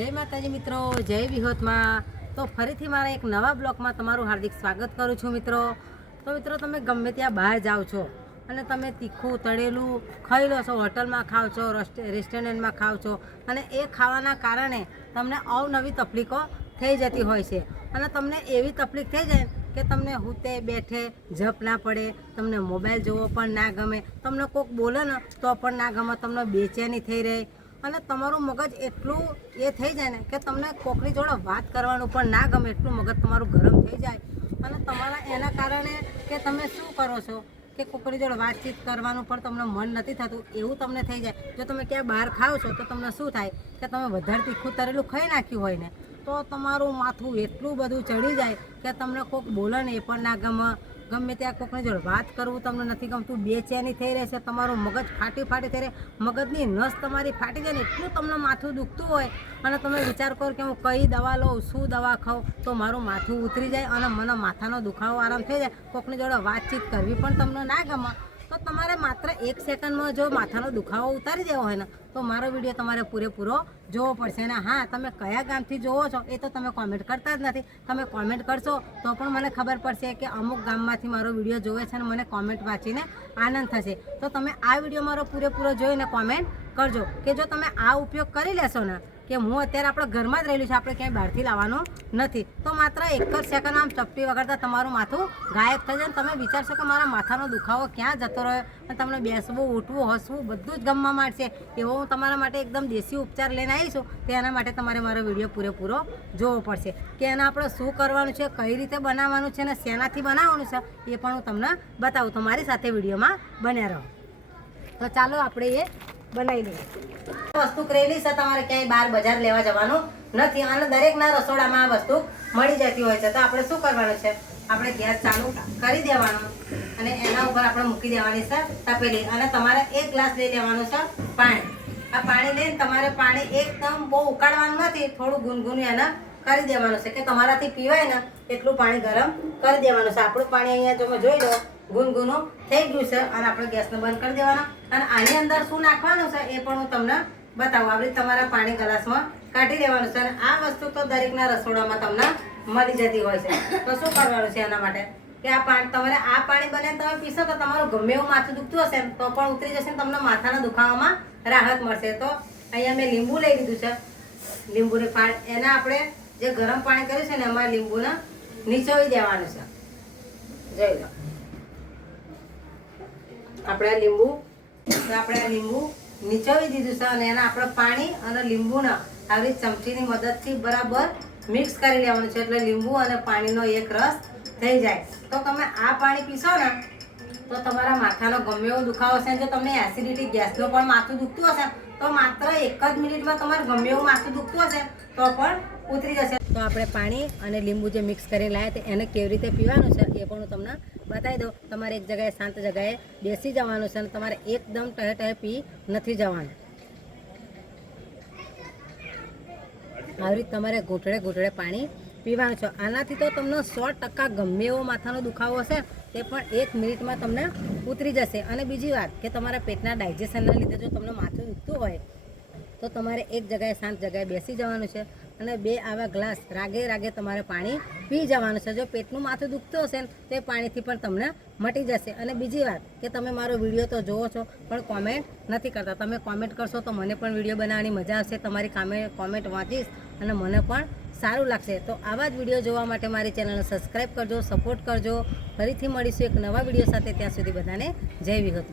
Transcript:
जय माताजी मित्रों, जय विहोत में। तो फरीथी मारा एक नवा ब्लॉग में तमारुं हार्दिक स्वागत करूँ छूं मित्रों। तो मित्रों तमे गमे त्यां बहार जाओ छो अने तमे तीखुं तळेलुं खाई लो छो, होटल में खाओ छो, रेस्टोरंट में खाओ छो अने ए खावाना कारणे तमने अवनवी तकलीफों थई जती होय छे अने तमने एवी तकलीफ थई जाय कि तमने हूते बैठे जप ना पड़े, तमने मोबाइल जोवो पण ना गमे, तमने कोक बोले न तो पण ना गमे, तमने बेचैनी थई रहे અને તમારું મગજ એટલું એ થઈ જાય ને કે તમને કોકની જોડે વાત કરવાનું પણ ના ગમે, એટલું મગજ તમારું ગરમ થઈ જાય અને તમારા એના કારણે કે તમે શું કરો છો કે કોકની જોડે વાતચીત કરવાનું પણ તમને મન નથી થતું, એવું તમને થઈ જાય। જો તમે ક્યાં બહાર ખાઓ છો તો તમને શું થાય કે તમે વધારે તીખું તરેલું ખાઈ નાખ્યું હોય ને તો તમારું માથું એટલું બધું ચડી જાય કે તમને કોક બોલે ને એ પણ ના ગમે, ગમે ત્યાં કોકની જોડે વાત કરવું તમને નથી ગમતું, બેચેની થઈ રહેશે, તમારું મગજ ફાટી થઈ રહે, મગજની નસ તમારી ફાટી જાય ને એટલું તમને માથું દુખતું હોય અને તમે વિચાર કરો કે હું કઈ દવા લઉં, શું દવા ખાઉં તો મારું માથું ઉતરી જાય અને મને માથાનો દુખાવો આરામ થઈ જાય, કોકની જોડે વાતચીત કરવી પણ તમને ના ગમે, તો તમારે માત્ર 1 સેકન્ડમાં જો માથાનો દુખાવો ઉતારી દેવો હોય ને તો મારો વિડીયો તમારે પૂરેપૂરો જોવો પડશે। અને હા, તમે કયા ગામથી જોવો છો એ તો તમે કોમેન્ટ કરતા જ નથી, તમે કોમેન્ટ કરશો તો પણ મને ખબર પડશે કે અમુક ગામમાંથી મારો વિડીયો જોવે છે અને મને કોમેન્ટ વાંચીને આનંદ થશે। તો તમે આ વિડીયો મારો પૂરેપૂરો જોઈને કોમેન્ટ કરજો કે જો તમે આ ઉપયોગ કરી લેશો ને કે હું અત્યારે આપણા ઘરમાં જ રહેલું છે, આપણે ક્યાંય બહારથી લાવવાનું નથી, તો માત્ર 1 જ સેકન્ડ આમ ચપટી વગાડતા તમારું માથું ગાયબ થઈ જાય। તમે વિચારશો કે મારા માથાનો દુખાવો ક્યાં જતો રહ્યો અને તમને બેસવું, ઉઠવું, હસવું બધું જ ગમવા માંડશે। એવો હું તમારા માટે એકદમ દેશી ઉપચાર લઈને આવી છું, તો એના માટે તમારે મારો વિડીયો પૂરેપૂરો જોવો પડશે કે એના આપણે શું કરવાનું છે, કઈ રીતે બનાવવાનું છે અને શેનાથી બનાવવાનું છે એ પણ હું તમને બતાવું, તો મારી સાથે વિડીયોમાં બન્યા રહો। તો ચાલો આપણે એ બનાવી લઈએ। વસ્તુ કરેલી છે, તમારે ક્યાંય બહાર બજાર લેવા જવાનું નથી અને દરેકના રસોડામાં આ વસ્તુ મળી જતી હોય છે। તો આપણે શું કરવાનું છે, આપણે ગેસ ચાલુ કરી દેવાનો અને એના ઉપર આપણે મૂકી દેવાની છે તપેલી અને તમારે 1 ગ્લાસ લઈ લેવાનું છે પાણી। આ પાણી લઈને તમારે પાણી એકદમ બહુ ઉકાળવાનું નથી, થોડું ગુનગુનું એને કરી દેવાનું છે કે તમારાથી પીવાય ને એટલું પાણી ગરમ કરી દેવાનું છે। આપણું પાણી અહીંયા તમે જોઈ લો ગુનગુનું થઈ ગયું છે અને આપણે ગેસને બંધ કરી દેવાનો અને આની અંદર શું નાખવાનું છે એ પણ હું તમને બતાવું। આપણે તમારા પાણી ગ્લાસમાં કાઢી લેવાનું છે અને આ વસ્તુ તો દરેકના રસોડામાં તમને મળી જતી હોય છે। તો શું કરવાનું છે એના માટે કે આ પાણી તમારે આ પાણી બને તમે પીશો તો તમારું ગમે એવું માથું દુખતું હશે તો પણ ઉતરી જશે, તમને માથાના દુખાવામાં રાહત મળશે। તો અહીંયા મેં લીંબુ લઈ લીધું છે, લીંબુને એના આપણે જે ગરમ પાણી કર્યું છે ને એમાં લીંબુને નીચોવી દેવાનું છે, જોઈ લો આપણે લીંબુ નીચોવી દીધું છે અને એના આપણે પાણી અને લીંબુના આવી ચમચીની મદદથી બરાબર મિક્સ કરી લેવાનું છે એટલે લીંબુ અને પાણીનો એક રસ થઈ જાય। તો તમે આ પાણી પીશો ને તો તમારા માથાનો ગમે એવો દુખાવો છે, જો તમને એસિડિટી ગેસનો પણ માથું દુખતું હશે તો માત્ર 1 જ મિનિટમાં તમારે ગમે એવું માથું દુખતું હશે તો પણ ઉતરી જશે। તો આપણે પાણી અને લીંબુ જે મિક્સ કરી લાવ્યા તો એને કેવી રીતે પીવાનું છે એ પણ હું તમને બતાવી દઉં। તમારે એક જગ્યાએ શાંત જગ્યાએ બેસી જવાનું છે અને તમારે એકદમ ટહે પી નથી જવાનું, આવી રીતે તમારે ઘૂંટડે પાણી પીવાનું છે। આનાથી તો તમને 100% ગમે એવો માથાનો દુખાવો હશે તે પણ 1 મિનિટમાં તમને ઉતરી જશે। અને બીજી વાત કે તમારા પેટના ડાયજેશનના લીધે જો તમને માથું દુખતું હોય તો તમારે એક જગ્યાએ શાંત જગ્યાએ બેસી જવાનું છે અને 2 આવા ગ્લાસ રાગે તમારે પાણી પી જવાનું છે। જો પેટનું માથું દુખતું હશે ને તો એ પાણીથી પણ તમને મટી જશે। અને બીજી વાત કે તમે મારો વિડીયો તો જોવો છો પણ કોમેન્ટ નથી કરતા, તમે કોમેન્ટ કરશો તો મને પણ વિડીયો બનાવવાની મજા આવશે, તમારી કોમેન્ટ વાંચીશ અને મને પણ સારું લાગશે। તો આવા જ વિડીયો જોવા માટે મારી ચેનલને સબસ્ક્રાઈબ કરજો, સપોર્ટ કરજો। ફરીથી મળીશું એક નવા વિડીયો સાથે, ત્યાં સુધી બધાને જય વિહોત।